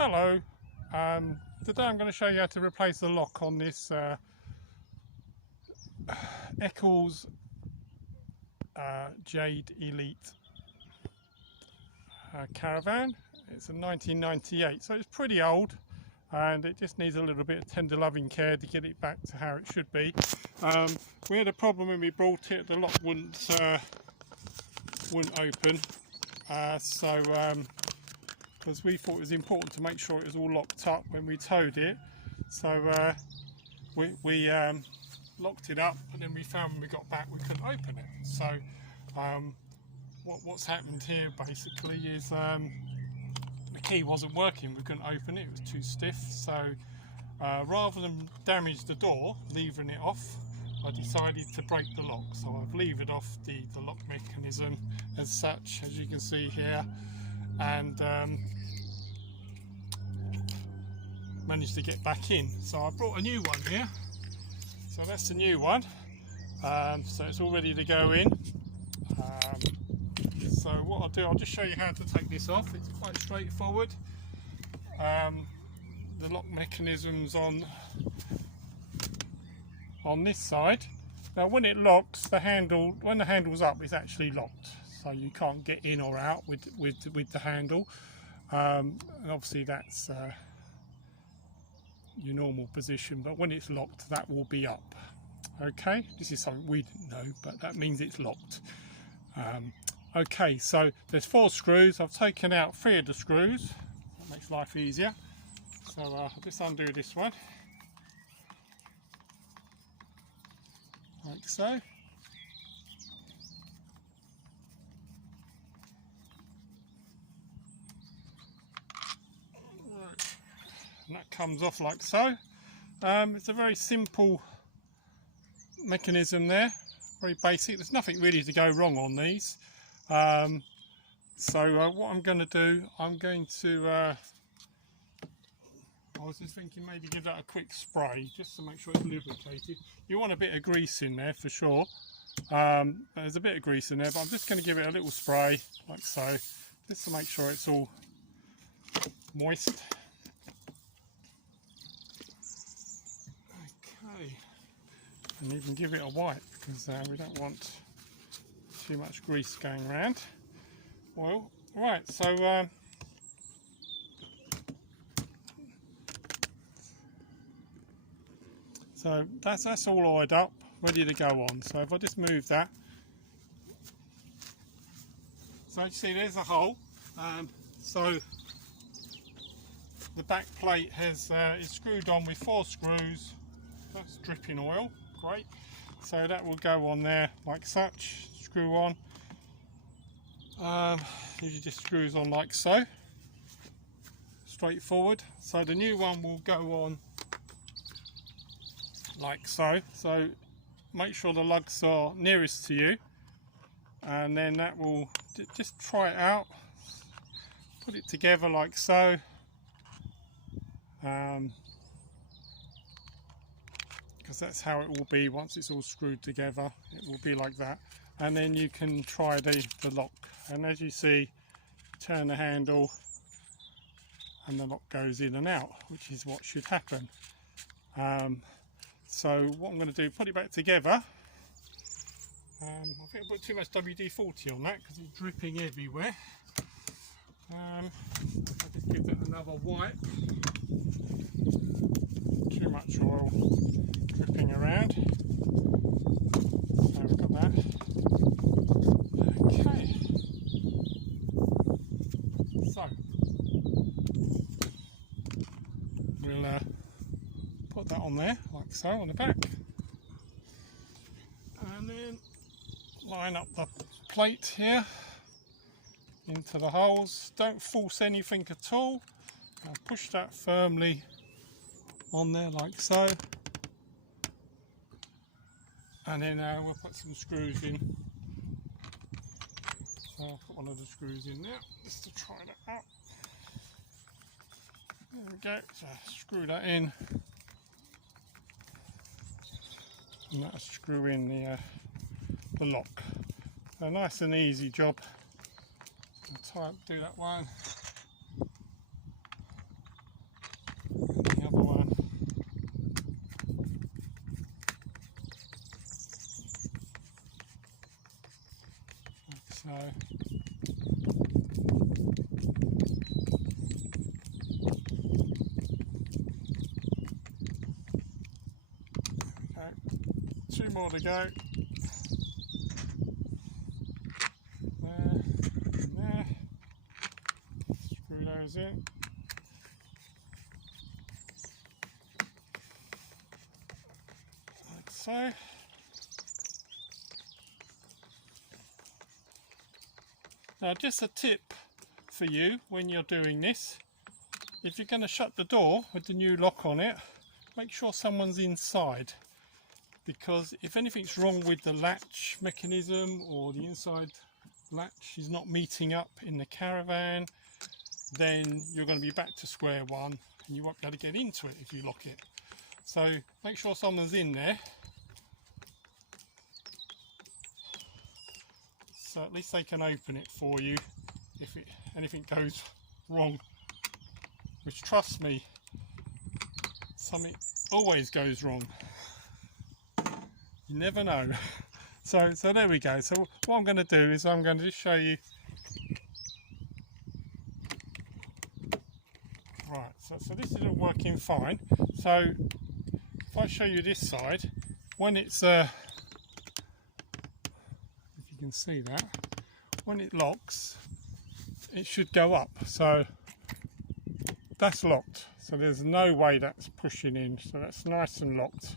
Hello, today I'm going to show you how to replace the lock on this Eccles Jade Elite caravan. It's a 1998, so it's pretty old and it just needs a little bit of tender loving care to get it back to how it should be. We had a problem when we brought it, the lock wouldn't open, because we thought it was important to make sure it was all locked up when we towed it, so we locked it up, and then we found when we got back we couldn't open it. So what's happened here basically is the key wasn't working. We couldn't open it, it was too stiff. So rather than damage the door leavering it off, I decided to break the lock. So I've levered off the lock mechanism as such, as you can see here, and managed to get back in. So I brought a new one here, so that's the new one. So it's all ready to go in. So what I'll do, I'll just show you how to take this off. It's quite straightforward. The lock mechanism's on this side. Now when it locks, the handle, when the handle's up, it's actually locked, so you can't get in or out with the handle. And obviously that's your normal position, but when it's locked, that will be up. Okay, this is something we didn't know, but that means it's locked. Okay, so there's 4 screws. I've taken out 3 of the screws. That makes life easier. So I'll just undo this one, like so. Right. And that comes off like so. It's a very simple mechanism there, very basic. There's nothing really to go wrong on these. So what I'm going to do, I was just thinking maybe give that a quick spray just to make sure it's lubricated. You want a bit of grease in there for sure. There's a bit of grease in there, but I'm just going to give it a little spray like so, just to make sure it's all moist. Okay, and even give it a wipe, because we don't want too much grease going around. Well, right, so that's all oiled up, ready to go on. So if I just move that, so you see there's a hole. So the back plate is screwed on with 4 screws. That's dripping oil, great. So that will go on there like such, screw on. You just screws on like so, straightforward. So the new one will go on like so. So make sure the lugs are nearest to you, and then that will just try it out, put it together like so. Because that's how it will be once it's all screwed together. It will be like that, and then you can try the lock, and as you see, turn the handle and the lock goes in and out, which is what should happen. So what I'm going to do, put it back together. I think I put too much WD-40 on that because it's dripping everywhere. I'll just give that another wipe. Too much oil dripping around. So we've got that. Okay. So we'll put that on there like so on the back, and then line up the plate here into the holes. Don't force anything at all. I'll push that firmly on there like so, and then we'll put some screws in. So I'll put one of the screws in there just to try that out. There we go, so screw that in, and that'll screw in the lock. So nice and easy job. I'll do that one. So okay, 2 more to go. There, and there. Screw those in. Like so. Now, just a tip for you when you're doing this: if you're going to shut the door with the new lock on it, make sure someone's inside, because if anything's wrong with the latch mechanism or the inside latch is not meeting up in the caravan, then you're going to be back to square one and you won't be able to get into it if you lock it. So make sure someone's in there, so at least they can open it for you if anything goes wrong, which, trust me, something always goes wrong. You never know. So there we go. So what I'm going to do is I'm going to just show you. Right, so this isn't working fine. So if I show you this side, when it's if you can see that, when it locks, it should go up. So that's locked. So there's no way that's pushing in. So that's nice and locked.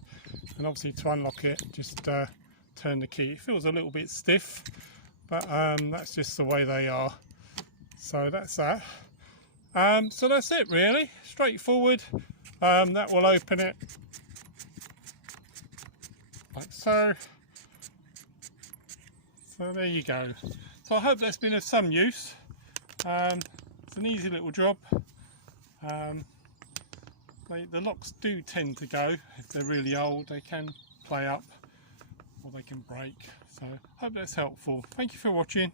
And obviously to unlock it, just turn the key. It feels a little bit stiff, but that's just the way they are. So that's that. So that's it, really. Straightforward. That will open it like so. So there you go. So I hope that's been of some use. It's an easy little job. The locks do tend to go, if they're really old, they can play up or they can break. So hope that's helpful. Thank you for watching.